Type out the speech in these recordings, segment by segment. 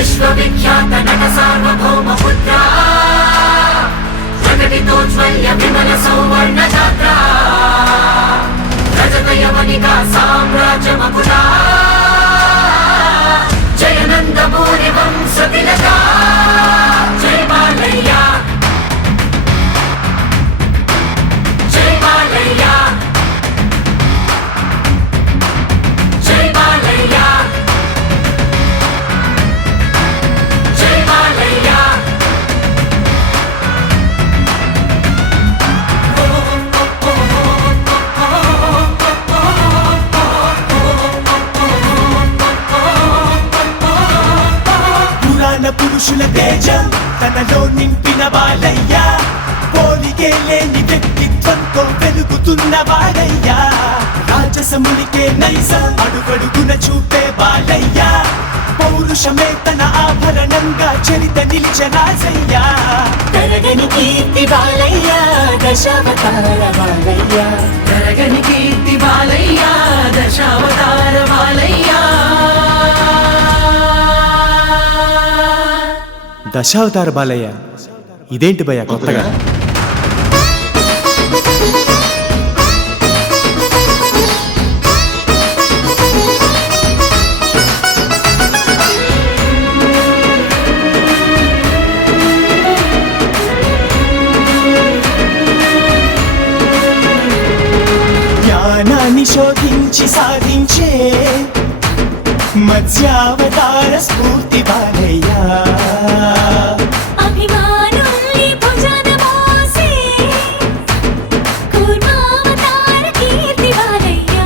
విశ్వవిఖ్యాత నట సార్వభౌమ పుత్ర జగతితోజ్వల్య విమల సౌవర్ణ జాత్ర రజత యవనికా సామ్రాజ్యమకుటా జయనంద భూరి వంశ తిలక జై బాలయ్య జై బాలయ్య జై బాలయ్య జై బాలయ్య పురాణ పురుషుల తేజం తనలో నింపిన బాలయ్య పోలికే లేని వ్యక్తిత్వంతో వెలుగుతున్న బాలయ్య రాజసమునికే నైజం అడుగడుగున చూపే బాలయ్య పౌరుషమే తన ఆభరణంగా చరిత నిలిచిన రాజయ్య తరగని కీర్తి బాలయ్య దశావతార బాలయ్య తరగని కీర్తి బాలయ్య దశావతార బాలయ్య దశావతార బాలయ్య ఇదేంటి భయ్య కొత్తగా జ్ఞానాన్ని శోధించి సాధించే మత్స్యావతార స్ఫూర్తి బాలయ్య అభిమానుల్ని భుజాన మోసే కూర్మావతార కీర్తి బాలయ్య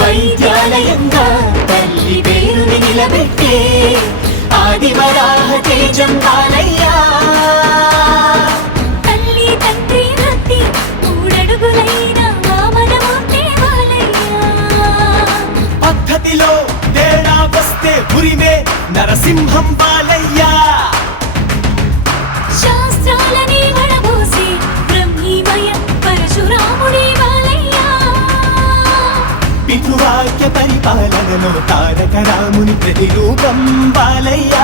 వైద్యాలయంగా తల్లి పేరుని నిలబెట్టే ఆదివరాహ తేజం బాలయ్య తల్లి తండ్రి రత్తి మూడడుగులైన వామనమూర్తి బాలయ్య పద్ధతిలో తేడా వస్తే ఉరిమే నరసింహం బాలయ్య శాస్త్రాలని వడబోసి బ్రహ్మీమయ పరశురాముడి బాలయ్య పితృవాక్య పరిపాలనలో తారక రాముని ప్రతిరూపం బాలయ్య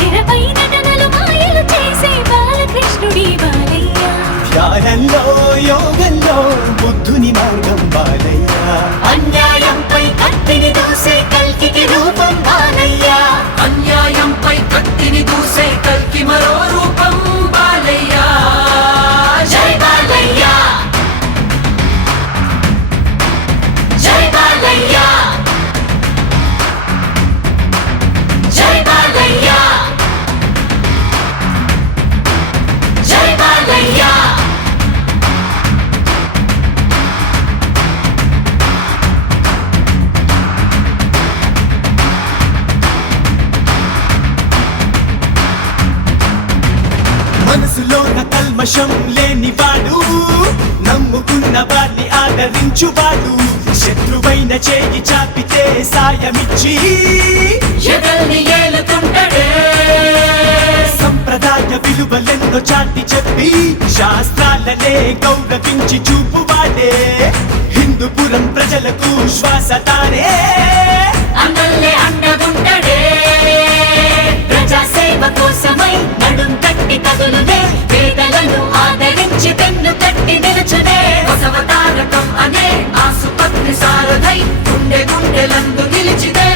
తెరపై నటనలు మాయలు చేసే బాలకృష్ణుడి బాలయ్య ధ్యానంలో యోగంలో బుద్ధుని మార్గం బాలయ్య అన్యాయంపై కత్తిని దూసే కల్కికి రూపం బాలయ్య అన్యాయంపై కత్తిని దూసే కల్కి మరో రూపం బాలయ్య జై బాలయ్య జై బాలయ్య జై బాలయ్య జై బాలయ్య మనసులోన కల్మషం లేనివాడు నమ్ముకున్న వారిని ఆదరించువాడు శత్రువైన చేయి చాపితే సాయమిచ్చి ఎదల్ని ఏలుతుంటడే సంప్రదాయ విలువలెన్నో చాటి చెప్పి శాస్త్రాలనే గౌరవించి చూపువాడే హిందూపురం ప్రజలకు శ్వాస తానే అన్నల్లే అండగుంటడే ప్రజాసేవ కోసమై నడుం కట్టి కదులునే పేదలను ఆదరించి పెన్ను కట్టి నిలుచునే బసవతారకం అనే ఆసుపత్రి సారథై గుండె గుండెలందు నిలిచిదే